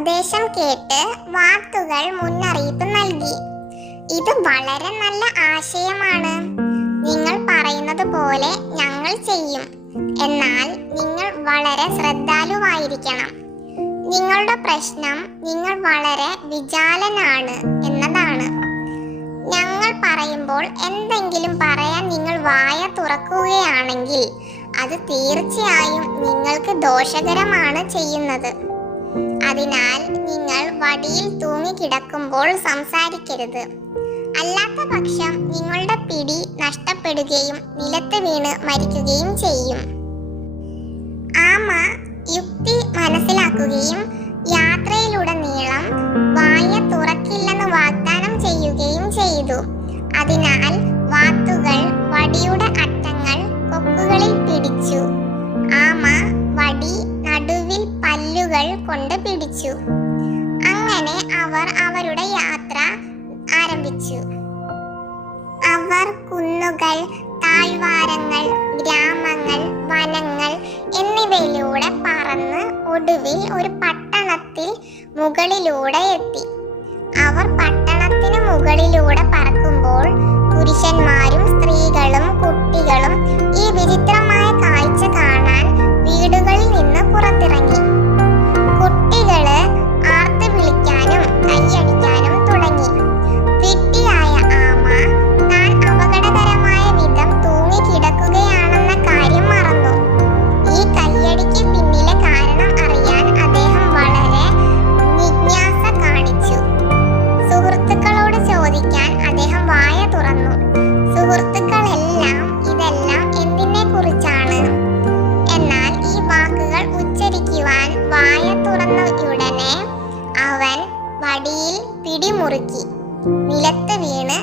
നിർദ്ദേശം കേട്ട് വാത്തുകൾ മുന്നറിയിപ്പ് നൽകി. ഇത് വളരെ നല്ല ആശയമാണ്. നിങ്ങൾ പറയുന്നത് പോലെ ഞങ്ങൾ ചെയ്യും. എന്നാൽ നിങ്ങൾ വളരെ ശ്രദ്ധാലുവായിരിക്കണം. നിങ്ങളുടെ പ്രശ്നം നിങ്ങൾ വളരെ വിചാലനാണ് എന്നതാണ്. ഞങ്ങൾ പറയുമ്പോൾ എന്തെങ്കിലും പറയാൻ നിങ്ങൾ വായ തുറക്കുകയാണെങ്കിൽ അത് തീർച്ചയായും നിങ്ങൾക്ക് ദോഷകരമാണ് ചെയ്യുന്നത്. അതിനാൽ നിങ്ങൾ വടിയിൽ തൂങ്ങിക്കിടക്കുമ്പോൾ സംസാരിക്കരുത്. അല്ലാത്ത പക്ഷം നിങ്ങളുടെ പിടി നഷ്ടപ്പെടുകയും നിലത്ത് വീണ് മരിക്കുകയും ചെയ്യും. ആമ യുക്തി മനസ്സിലാക്കുകയും യാത്രയിലുടനീളം വായ തുറക്കില്ലെന്ന് വാഗ്ദാനം ചെയ്യുകയും ചെയ്തു. അതിനാൽ വാത്തുകൾ വടിയുടെ അറ്റങ്ങൾ കൊക്കുകളിൽ പിടിച്ചു. ആമ വടി നടുവിൽ പല്ലുകൾ കൊണ്ട് പിടിച്ചു. അങ്ങനെ അവർ അവരുടെ യാത്ര ആരംഭിച്ചു. അവർ കുന്നുകൾ, താഴ്വാരങ്ങൾ, ഗ്രാമങ്ങൾ, വനങ്ങൾ എന്നിവയിലൂടെ പറന്ന് ഒടുവിൽ ഒരു പട്ടണത്തിൽ മുകളിലൂടെ എത്തി. അവർ പട്ടണത്തിന് മുകളിലൂടെ പറക്കുമ്പോൾ പുരുഷന്മാരും സ്ത്രീകളും കുട്ടികളും ഈ വിചിത്രമായ കാഴ്ച കാണാൻ വീടുകളിൽ നിന്ന് പുറത്തിറങ്ങി. കുട്ടികള് ആർത്ത് വിളിക്കാനും കൈയടിക്കാനും തുടങ്ങി. വിഡ്ഢിയായ ആമ താൻ അപകടകരമായ വിധം തൂങ്ങിക്കിടക്കുകയാണെന്ന കാര്യം മറന്നു. ഈ കൈയടിക്ക് പിന്നിലെ കാരണം അറിയാൻ അദ്ദേഹം വളരെ ജിജ്ഞാസ കാണിച്ചു. സുഹൃത്തുക്കളോട് ചോദിക്കാൻ അദ്ദേഹം വായ തുറന്നു. സുഹൃത്തുക്കളെല്ലാം ഇതെല്ലാം എന്തിനെ കുറിച്ചാണ്? എന്നാൽ ഈ വാക്കുകൾ ഉച്ചരിക്കുവാൻ വായ തുറന്നയുടനെ അവൻ വടിയിൽ പിടിമുറുക്കി നിലത്ത് വീണ്